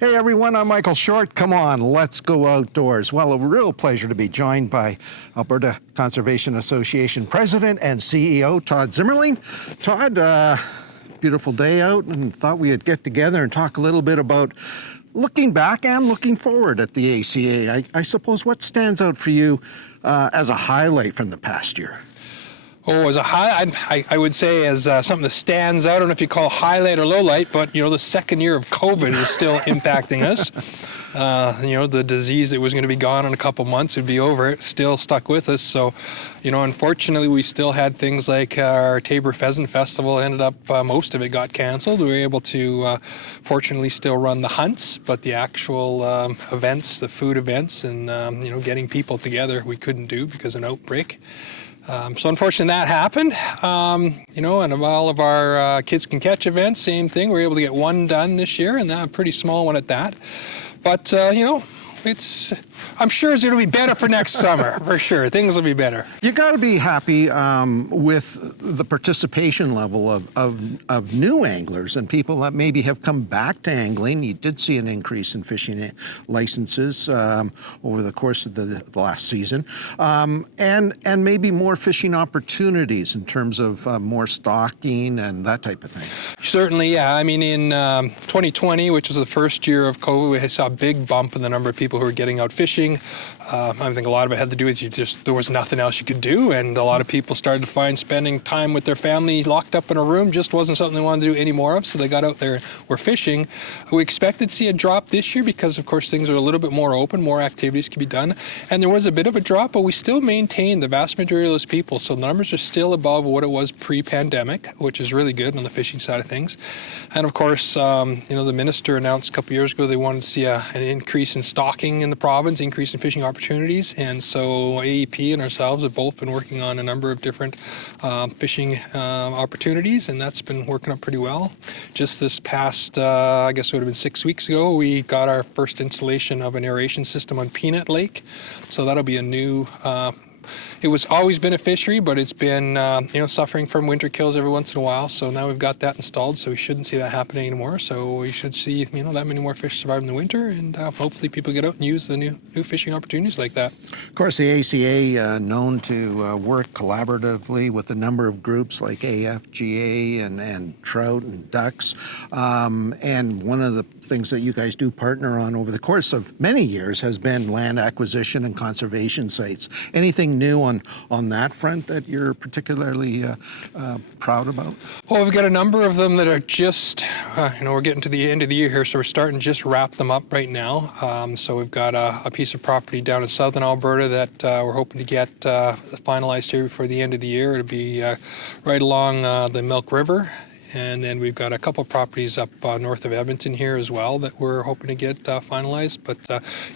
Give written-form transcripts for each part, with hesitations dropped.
Hey everyone, I'm Michael Short. Come on, let's go outdoors. Well, a real pleasure to be joined by Alberta Conservation Association President and CEO Todd Zimmerling. Todd, beautiful day out, and thought we'd get together and talk a little bit about looking back and looking forward at the ACA. I suppose what stands out for you as a highlight from the past year? Oh, as a I would say as something that stands out. I don't know if you call highlight or low light, but the second year of COVID is still impacting us. The disease that was going to be gone in a couple months would be over. It's still stuck with us. So, unfortunately, we still had things like our Tabor Pheasant Festival ended up, most of it got canceled. We were able to, fortunately, still run the hunts, but the actual events, the food events, and getting people together, we couldn't do because of an outbreak. So unfortunately that happened, and all of our Kids Can Catch events, same thing. We were able to get one done this year, and a pretty small one at that. But, I'm sure it's going to be better for next summer, for sure. Things will be better. You got to be happy with the participation level of new anglers and people that maybe have come back to angling. You did see an increase in fishing licenses over the course of the last season, and maybe more fishing opportunities in terms of more stocking and that type of thing. Certainly, yeah. I mean, in 2020, which was the first year of COVID, we saw a big bump in the number of people who were getting out fishing. I think a lot of it had to do with there was nothing else you could do, and a lot of people started to find spending time with their family locked up in a room just wasn't something they wanted to do any more of, so they got out there and were fishing. We expected to see a drop this year because, of course, things are a little bit more open, more activities can be done, and there was a bit of a drop, but we still maintained the vast majority of those people, so the numbers are still above what it was pre-pandemic, which is really good on the fishing side of things. And of course, the minister announced a couple years ago they wanted to see an increase in stocking in the province, increase in fishing opportunities, and so AEP and ourselves have both been working on a number of different fishing opportunities, and that's been working out pretty well. Just this past, I guess it would have been 6 weeks ago, we got our first installation of an aeration system on Peanut Lake, so that'll be a new it was always been a fishery, but it's been suffering from winter kills every once in a while. So now we've got that installed, so we shouldn't see that happening anymore. So we should see that many more fish survive in the winter, and hopefully people get out and use the new fishing opportunities like that. Of course, the ACA known to work collaboratively with a number of groups like AFGA and trout and ducks, and one of the things that you guys do partner on over the course of many years has been land acquisition and conservation sites. Anything new on that front that you're particularly proud about? Well, we've got a number of them that are just, we're getting to the end of the year here, so we're starting to just wrap them up right now. So we've got a piece of property down in southern Alberta that we're hoping to get finalized here before the end of the year. It'll be right along the Milk River. And then we've got a couple properties up north of Edmonton here as well that we're hoping to get finalized. But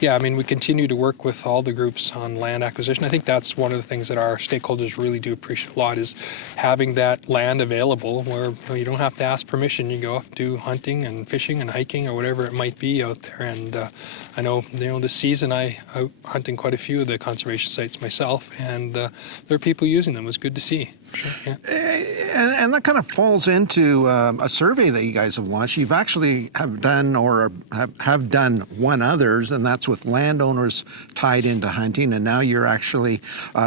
we continue to work with all the groups on land acquisition. I think that's one of the things that our stakeholders really do appreciate a lot, is having that land available where you don't have to ask permission. You go off, do hunting and fishing and hiking or whatever it might be out there. And I know, this season I'm out hunting quite a few of the conservation sites myself, and there are people using them. It was good to see. Sure, yeah. And that kind of falls into a survey that you guys have launched. You've actually have done one others, and that's with landowners tied into hunting. And now you're actually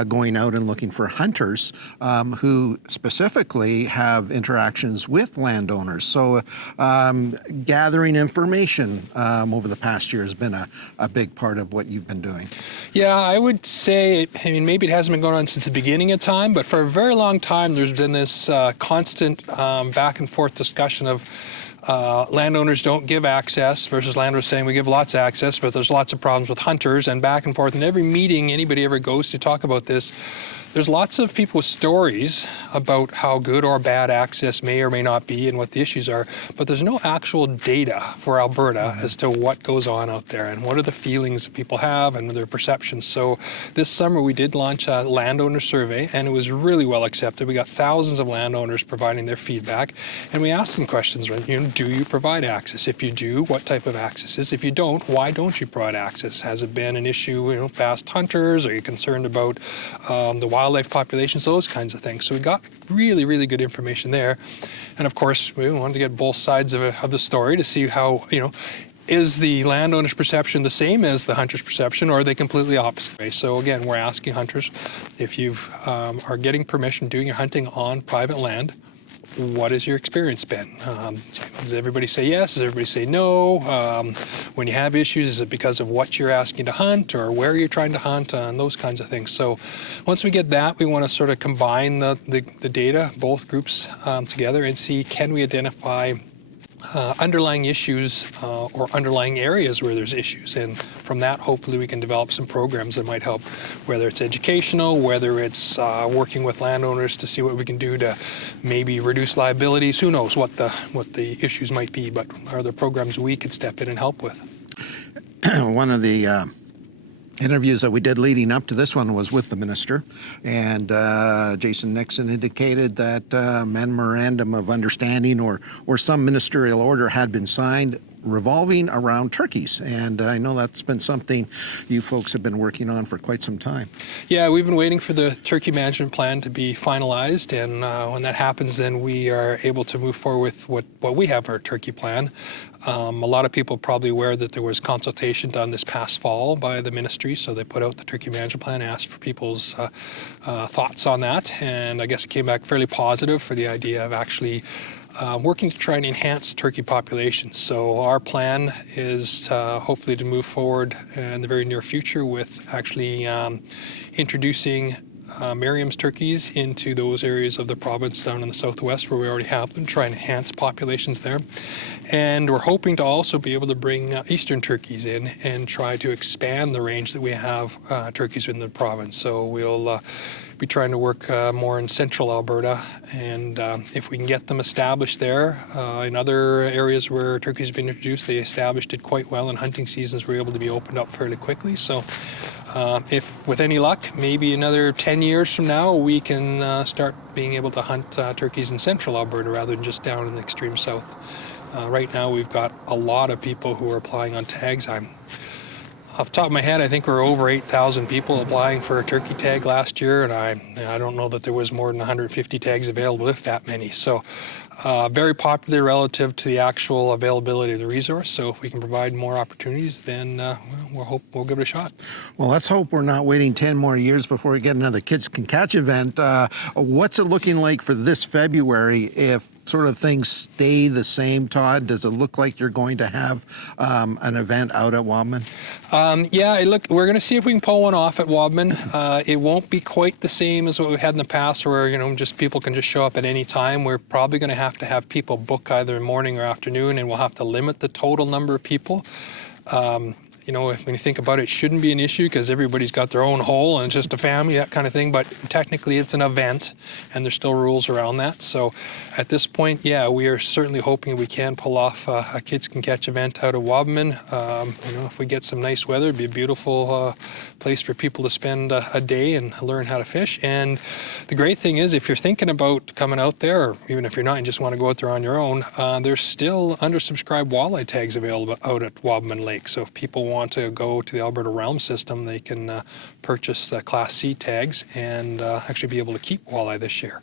going out and looking for hunters who specifically have interactions with landowners. So gathering information over the past year has been a big part of what you've been doing. Yeah, I would say, maybe it hasn't been going on since the beginning of time, but for a very long time there's been this constant back and forth discussion of landowners don't give access versus landowners saying we give lots of access, but there's lots of problems with hunters, and back and forth. In every meeting anybody ever goes to talk about this, there's lots of people with stories about how good or bad access may or may not be and what the issues are, but there's no actual data for Alberta as to what goes on out there and what are the feelings that people have and their perceptions. So this summer we did launch a landowner survey, and it was really well accepted. We got thousands of landowners providing their feedback, and we asked them questions, do you provide access? If you do, what type of access is? If you don't, why don't you provide access? Has it been an issue, past hunters? Are you concerned about the wildlife populations, those kinds of things. So we got really, really good information there. And of course, we wanted to get both sides of the story to see how, is the landowner's perception the same as the hunter's perception, or are they completely opposite? So again, we're asking hunters, if you are getting permission, doing your hunting on private land, what has your experience been? Does everybody say yes? Does everybody say no? When you have issues, is it because of what you're asking to hunt or where you're trying to hunt, and those kinds of things. So once we get that, we want to sort of combine the data, both groups together, and see, can we identify underlying issues or underlying areas where there's issues, and from that hopefully we can develop some programs that might help, whether it's educational, whether it's working with landowners to see what we can do to maybe reduce liabilities. Who knows what the issues might be, but are there programs we could step in and help with? One of the interviews that we did leading up to this one was with the minister, and Jason Nixon indicated that memorandum of understanding or some ministerial order had been signed revolving around turkeys, and I know that's been something you folks have been working on for quite some time. Yeah, we've been waiting for the turkey management plan to be finalized, and when that happens, then we are able to move forward with what we have, our turkey plan. A lot of people are probably aware that there was consultation done this past fall by the ministry, so they put out the turkey management plan, asked for people's thoughts on that, and I guess it came back fairly positive for the idea of actually working to try and enhance turkey populations. So our plan is hopefully to move forward in the very near future with actually introducing Merriam's turkeys into those areas of the province down in the southwest where we already have them, try and enhance populations there. And we're hoping to also be able to bring eastern turkeys in and try to expand the range that we have turkeys in the province. So we'll be trying to work more in central Alberta, and if we can get them established there. In other areas where turkeys have been introduced, they established it quite well, and hunting seasons were able to be opened up fairly quickly. So if with any luck, maybe another 10 years from now, we can start being able to hunt turkeys in central Alberta rather than just down in the extreme south. Right now, we've got a lot of people who are applying on tags. Off the top of my head, I think we're over 8,000 people applying for a turkey tag last year, and I don't know that there was more than 150 tags available, if that many. So very popular relative to the actual availability of the resource. So if we can provide more opportunities, then we'll give it a shot. Well, let's hope we're not waiting 10 more years before we get another Kids Can Catch event. What's it looking like for this February if sort of things stay the same, Todd? Does it look like you're going to have an event out at Wadman? Yeah, we're going to see if we can pull one off at Wadman. It won't be quite the same as what we've had in the past, where just people can just show up at any time. We're probably going to have people book either morning or afternoon, and we'll have to limit the total number of people. When you think about it, it shouldn't be an issue because everybody's got their own hole and it's just a family, that kind of thing. But technically, it's an event, and there's still rules around that. So at this point, yeah, we are certainly hoping we can pull off a Kids Can Catch event out of Wadman. If we get some nice weather, it'd be a beautiful place for people to spend a day and learn how to fish. And the great thing is, if you're thinking about coming out there, or even if you're not and just want to go out there on your own, there's still undersubscribed walleye tags available out at Wadman Lake. So if people want to go to the Alberta Realm system, they can purchase Class C tags and actually be able to keep walleye this year.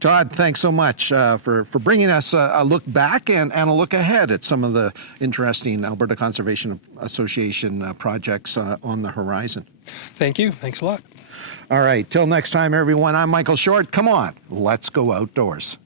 Todd, thanks so much for bringing us a look back and a look ahead at some of the interesting Alberta Conservation Association projects on the horizon. Thank you. Thanks a lot. All right. Till next time, everyone, I'm Michael Short. Come on, let's go outdoors.